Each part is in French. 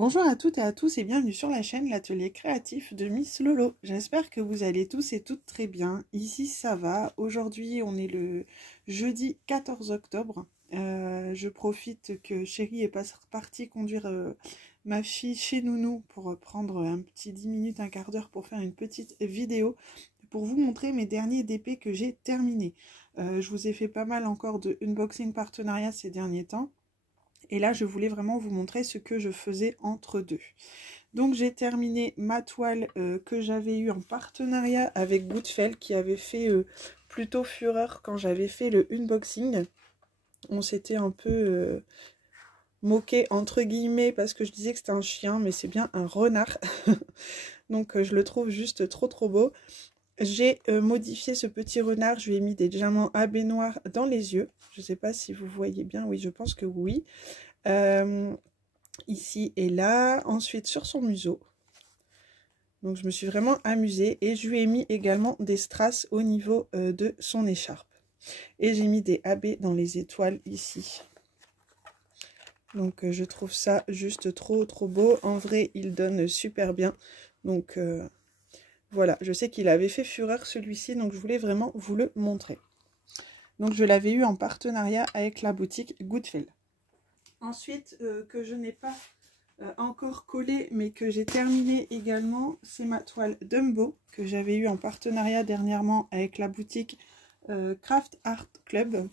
Bonjour à toutes et à tous et bienvenue sur la chaîne l'atelier créatif de Miss Lolo. J'espère que vous allez tous et toutes très bien. Ici ça va. Aujourd'hui on est le jeudi 14 octobre. Je profite que Chérie est partie conduire ma fille chez Nounou pour prendre un petit 10 minutes, un quart d'heure pour faire une petite vidéo pour vous montrer mes derniers DP que j'ai terminés. Je vous ai fait pas mal encore de unboxing partenariat ces derniers temps. Et là, je voulais vraiment vous montrer ce que je faisais entre deux. Donc, j'ai terminé ma toile que j'avais eue en partenariat avec Goodfell, qui avait fait plutôt fureur quand j'avais fait le unboxing. On s'était un peu moqué, entre guillemets, parce que je disais que c'était un chien, mais c'est bien un renard. Donc, je le trouve juste trop beau. J'ai modifié ce petit renard, je lui ai mis des diamants AB noirs dans les yeux. Je ne sais pas si vous voyez bien, oui, je pense que oui. Ici et là, ensuite sur son museau. Donc je me suis vraiment amusée et je lui ai mis également des strass au niveau de son écharpe. Et j'ai mis des AB dans les étoiles ici. Donc je trouve ça juste trop beau. En vrai, il donne super bien. Donc voilà, je sais qu'il avait fait fureur celui-ci, donc je voulais vraiment vous le montrer. Donc je l'avais eu en partenariat avec la boutique Goodfell. Ensuite, que je n'ai pas encore collé, mais que j'ai terminé également, c'est ma toile Dumbo, que j'avais eu en partenariat dernièrement avec la boutique Craft Art Club.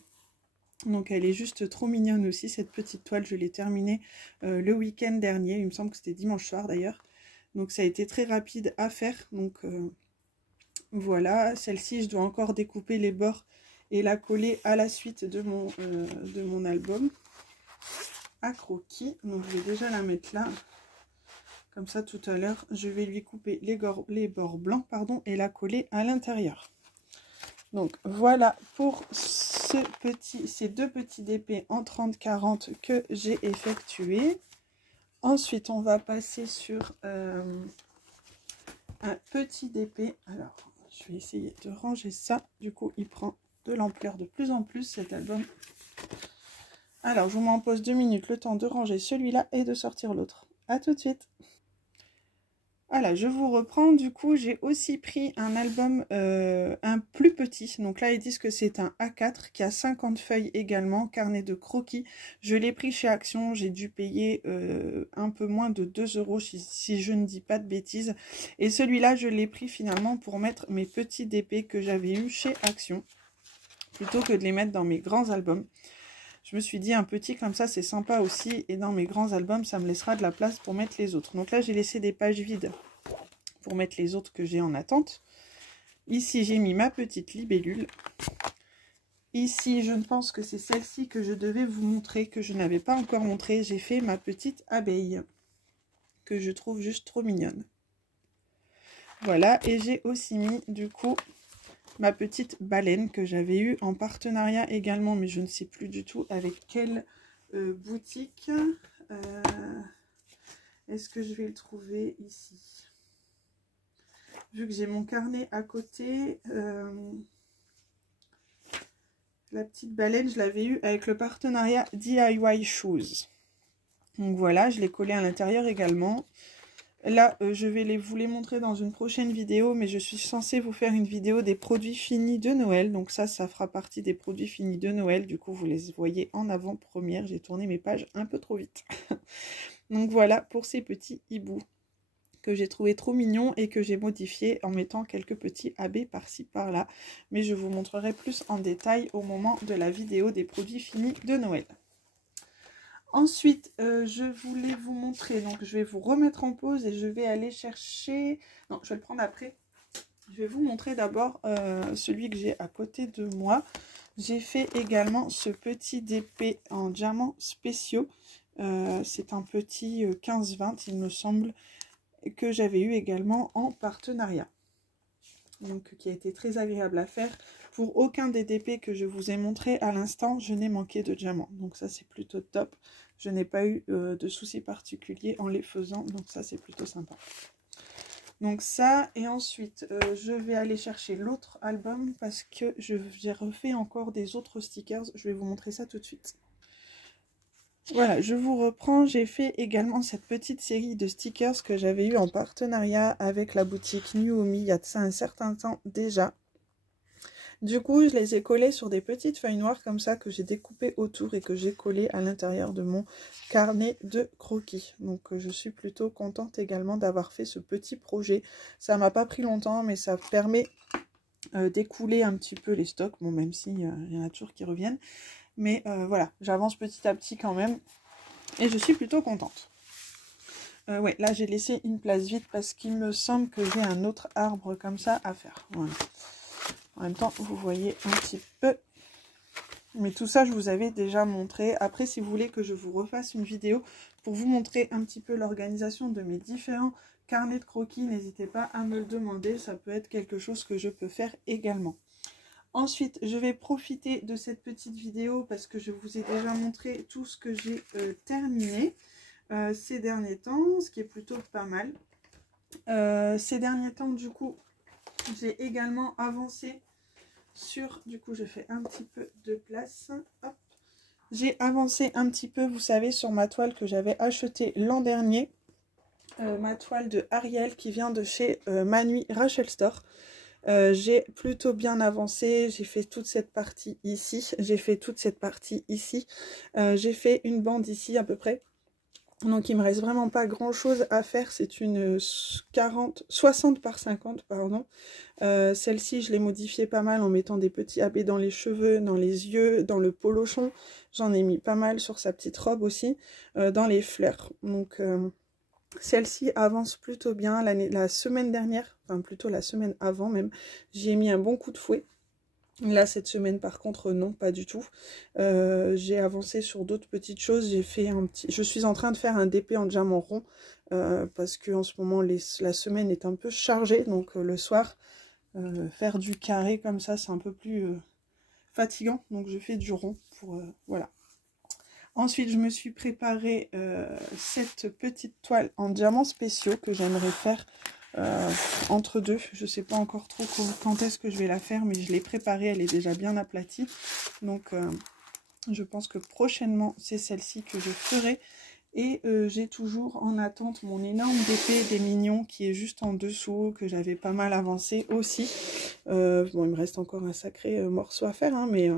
Donc elle est juste trop mignonne aussi, cette petite toile. Je l'ai terminée le week-end dernier, il me semble que c'était dimanche soir d'ailleurs. Donc ça a été très rapide à faire. Donc voilà, celle-ci, je dois encore découper les bords et la coller à la suite de mon album à croquis. Donc je vais déjà la mettre là, comme ça tout à l'heure je vais lui couper les bords blancs et la coller à l'intérieur. Donc voilà pour ces deux petits DP en 30-40 que j'ai effectué. Ensuite on va passer sur un petit DP. Alors je vais essayer de ranger ça, du coup il prend de l'ampleur de plus en plus cet album. Alors, je vous mets en pause 2 minutes, le temps de ranger celui-là et de sortir l'autre. A tout de suite. Voilà, je vous reprends. Du coup, j'ai aussi pris un album un plus petit. Donc là, ils disent que c'est un A4 qui a 50 feuilles également, carnet de croquis. Je l'ai pris chez Action. J'ai dû payer un peu moins de 2 € si je ne dis pas de bêtises. Et celui-là, je l'ai pris finalement pour mettre mes petits DP que j'avais eu chez Action, plutôt que de les mettre dans mes grands albums. Je me suis dit un petit comme ça c'est sympa aussi, et dans mes grands albums ça me laissera de la place pour mettre les autres. Donc là j'ai laissé des pages vides pour mettre les autres que j'ai en attente. Ici j'ai mis ma petite libellule. Ici je ne pense que c'est celle-ci que je devais vous montrer, que je n'avais pas encore montré. J'ai fait ma petite abeille que je trouve juste trop mignonne. Voilà, et j'ai aussi mis du coup ma petite baleine que j'avais eue en partenariat également, mais je ne sais plus du tout avec quelle boutique. Est-ce que je vais le trouver ici? Vu que j'ai mon carnet à côté, la petite baleine, je l'avais eue avec le partenariat DIY Shoes. Donc voilà, je l'ai collé à l'intérieur également. Là, je vais vous les montrer dans une prochaine vidéo, mais je suis censée vous faire une vidéo des produits finis de Noël. Donc ça fera partie des produits finis de Noël. Du coup, vous les voyez en avant-première. J'ai tourné mes pages un peu trop vite. Donc voilà pour ces petits hiboux que j'ai trouvé trop mignons et que j'ai modifié en mettant quelques petits AB par-ci par-là. Mais je vous montrerai plus en détail au moment de la vidéo des produits finis de Noël. Ensuite, je voulais vous montrer, donc je vais vous remettre en pause et je vais aller chercher... Non, je vais le prendre après. Je vais vous montrer d'abord celui que j'ai à côté de moi. J'ai fait également ce petit DP en diamants spéciaux. C'est un petit 15-20, il me semble, que j'avais eu également en partenariat. Donc qui a été très agréable à faire. Pour aucun des DP que je vous ai montré à l'instant, je n'ai manqué de diamants. Donc ça c'est plutôt top. Je n'ai pas eu de soucis particuliers en les faisant. Donc ça c'est plutôt sympa. Donc ça, et ensuite je vais aller chercher l'autre album parce que j'ai refait encore des autres stickers. Je vais vous montrer ça tout de suite. Voilà, je vous reprends. J'ai fait également cette petite série de stickers que j'avais eu en partenariat avec la boutique New Me il y a de ça un certain temps déjà. Du coup, je les ai collés sur des petites feuilles noires comme ça que j'ai découpées autour et que j'ai collées à l'intérieur de mon carnet de croquis. Donc, je suis plutôt contente également d'avoir fait ce petit projet. Ça m'a pas pris longtemps, mais ça permet d'écouler un petit peu les stocks. Bon, même s'il y en a toujours qui reviennent. Mais voilà, j'avance petit à petit quand même. Et je suis plutôt contente. Ouais, là j'ai laissé une place vide parce qu'il me semble que j'ai un autre arbre comme ça à faire. Voilà. En même temps, vous voyez un petit peu. Mais tout ça, je vous avais déjà montré. Après, si vous voulez que je vous refasse une vidéo pour vous montrer un petit peu l'organisation de mes différents carnets de croquis, n'hésitez pas à me le demander. Ça peut être quelque chose que je peux faire également. Ensuite, je vais profiter de cette petite vidéo parce que je vous ai déjà montré tout ce que j'ai terminé ces derniers temps, ce qui est plutôt pas mal. Ces derniers temps, du coup, j'ai également avancé sur... Du coup, je fais un petit peu de place. Hop. J'ai avancé un petit peu, vous savez, sur ma toile que j'avais achetée l'an dernier. Ma toile de Ariel qui vient de chez Manui Rachel Store. J'ai plutôt bien avancé, j'ai fait toute cette partie ici, j'ai fait toute cette partie ici, j'ai fait une bande ici à peu près, donc il me reste vraiment pas grand chose à faire. C'est une 60 par 50 pardon. Celle-ci je l'ai modifiée pas mal en mettant des petits habits dans les cheveux, dans les yeux, dans le polochon, j'en ai mis pas mal sur sa petite robe aussi, dans les fleurs, donc celle-ci avance plutôt bien. La semaine dernière, enfin plutôt la semaine avant même, j'y ai mis un bon coup de fouet. Là, cette semaine, par contre, non, pas du tout. J'ai avancé sur d'autres petites choses. J'ai fait un petit... Je suis en train de faire un DP en diamant rond parce que en ce moment, la semaine est un peu chargée. Donc, le soir, faire du carré comme ça, c'est un peu plus fatigant. Donc, je fais du rond pour... voilà. Ensuite, je me suis préparé cette petite toile en diamants spéciaux que j'aimerais faire entre deux. Je ne sais pas encore trop quand est-ce que je vais la faire, mais je l'ai préparée, elle est déjà bien aplatie. Donc, je pense que prochainement, c'est celle-ci que je ferai. Et j'ai toujours en attente mon énorme DP des mignons qui est juste en dessous, que j'avais pas mal avancé aussi. Bon, il me reste encore un sacré morceau à faire, hein, mais...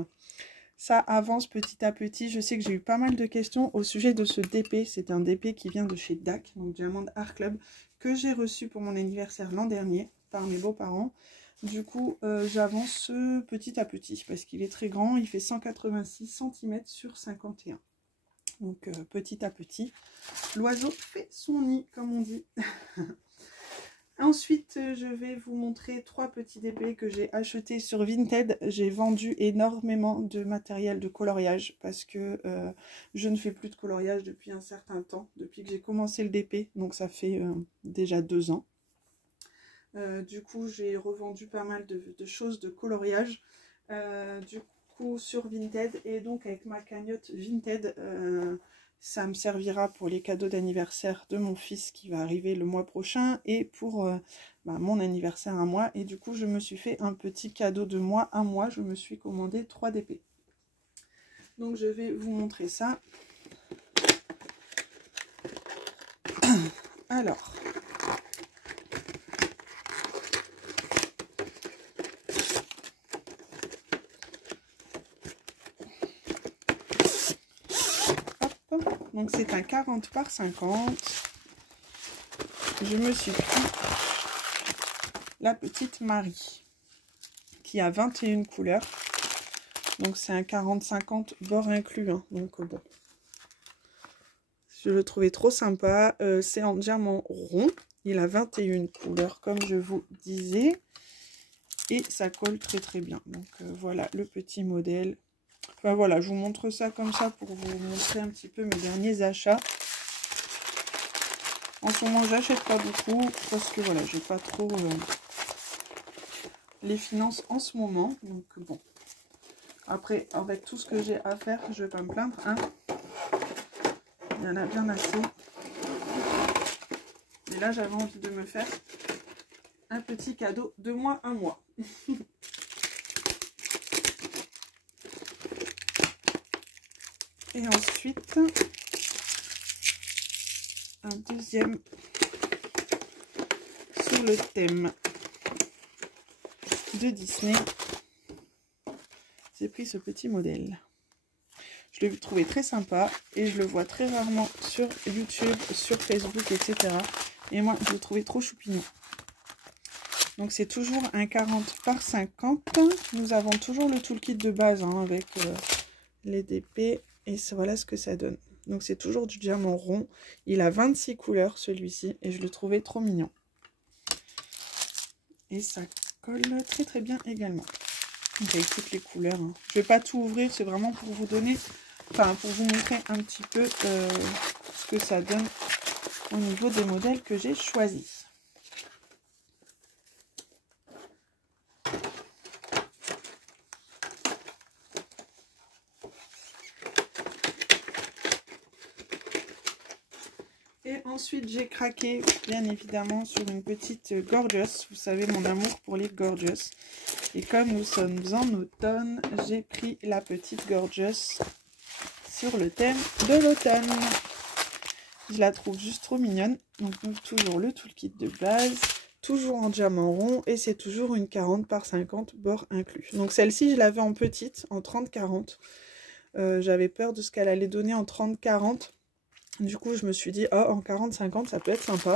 ça avance petit à petit. Je sais que j'ai eu pas mal de questions au sujet de ce DP. C'est un DP qui vient de chez DAC, donc Diamond Art Club, que j'ai reçu pour mon anniversaire l'an dernier par mes beaux-parents. Du coup, j'avance petit à petit parce qu'il est très grand. Il fait 186 cm sur 51. Donc, petit à petit, l'oiseau fait son nid, comme on dit. Ensuite, je vais vous montrer 3 petits DP que j'ai achetés sur Vinted. J'ai vendu énormément de matériel de coloriage parce que je ne fais plus de coloriage depuis un certain temps, depuis que j'ai commencé le DP, donc ça fait déjà 2 ans. Du coup, j'ai revendu pas mal de choses de coloriage du coup sur Vinted, et donc avec ma cagnotte Vinted, ça me servira pour les cadeaux d'anniversaire de mon fils qui va arriver le mois prochain et pour mon anniversaire à moi. Et du coup, je me suis fait un petit cadeau de moi à moi. Je me suis commandé 3 DP. Donc, je vais vous montrer ça. Alors... donc c'est un 40 par 50. Je me suis pris la petite Marie qui a 21 couleurs. Donc c'est un 40-50 bord inclus. Hein. Donc bon. Je le trouvais trop sympa. C'est en diamant rond. Il a 21 couleurs comme je vous disais. Et ça colle très très bien. Donc voilà le petit modèle. Enfin voilà, je vous montre ça comme ça pour vous montrer un petit peu mes derniers achats. En ce moment, j'achète pas beaucoup parce que voilà, j'ai pas trop les finances en ce moment. Donc bon. Après, avec tout ce que j'ai à faire, je vais pas me plaindre. Hein. Il y en a bien assez. Et là, j'avais envie de me faire un petit cadeau de moi à moi. Et ensuite, un deuxième sur le thème de Disney. J'ai pris ce petit modèle. Je l'ai trouvé très sympa et je le vois très rarement sur YouTube, sur Facebook, etc. Et moi, je le trouvais trop choupignon. Donc, c'est toujours un 40 par 50. Nous avons toujours le toolkit de base hein, avec les DP. Et voilà ce que ça donne. Donc, c'est toujours du diamant rond. Il a 26 couleurs, celui-ci. Et je le trouvais trop mignon. Et ça colle très très bien également. Donc, avec toutes les couleurs. Hein. Je ne vais pas tout ouvrir. C'est vraiment pour vous donner... Enfin, pour vous montrer un petit peu ce que ça donne au niveau des modèles que j'ai choisis. Et ensuite, j'ai craqué, bien évidemment, sur une petite Gorgeous. Vous savez, mon amour pour les Gorgeous. Et comme nous sommes en automne, j'ai pris la petite Gorgeous sur le thème de l'automne. Je la trouve juste trop mignonne. Donc toujours le toolkit de base, toujours en diamant rond et c'est toujours une 40 par 50 bord inclus. Donc celle-ci je l'avais en petite, en 30-40. J'avais peur de ce qu'elle allait donner en 30-40. Du coup je me suis dit, oh en 40-50 ça peut être sympa.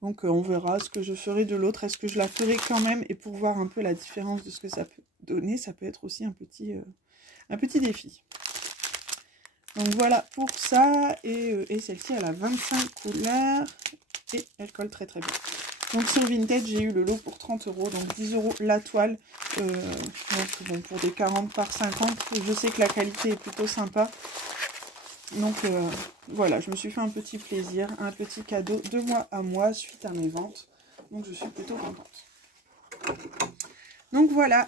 Donc on verra ce que je ferai de l'autre. Est-ce que je la ferai quand même? Et pour voir un peu la différence de ce que ça peut donner, ça peut être aussi un petit défi. Donc voilà pour ça, et celle-ci elle a 25 couleurs et elle colle très très bien. Donc sur Vinted j'ai eu le lot pour 30 €, donc 10 € la toile. Donc bon, pour des 40 par 50, je sais que la qualité est plutôt sympa. Donc voilà, je me suis fait un petit plaisir, un petit cadeau de mois à mois suite à mes ventes. Donc je suis plutôt contente. Donc voilà,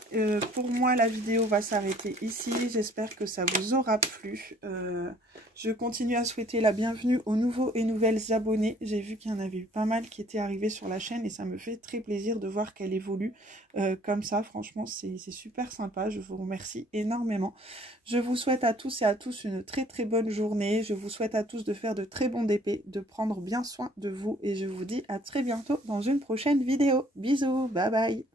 pour moi la vidéo va s'arrêter ici, j'espère que ça vous aura plu. Je continue à souhaiter la bienvenue aux nouveaux et nouvelles abonnés. J'ai vu qu'il y en avait eu pas mal qui étaient arrivés sur la chaîne et ça me fait très plaisir de voir qu'elle évolue comme ça. Franchement, c'est super sympa, je vous remercie énormément. Je vous souhaite à tous et à tous une très très bonne journée. Je vous souhaite à tous de faire de très bons DP, de prendre bien soin de vous et je vous dis à très bientôt dans une prochaine vidéo. Bisous, bye bye.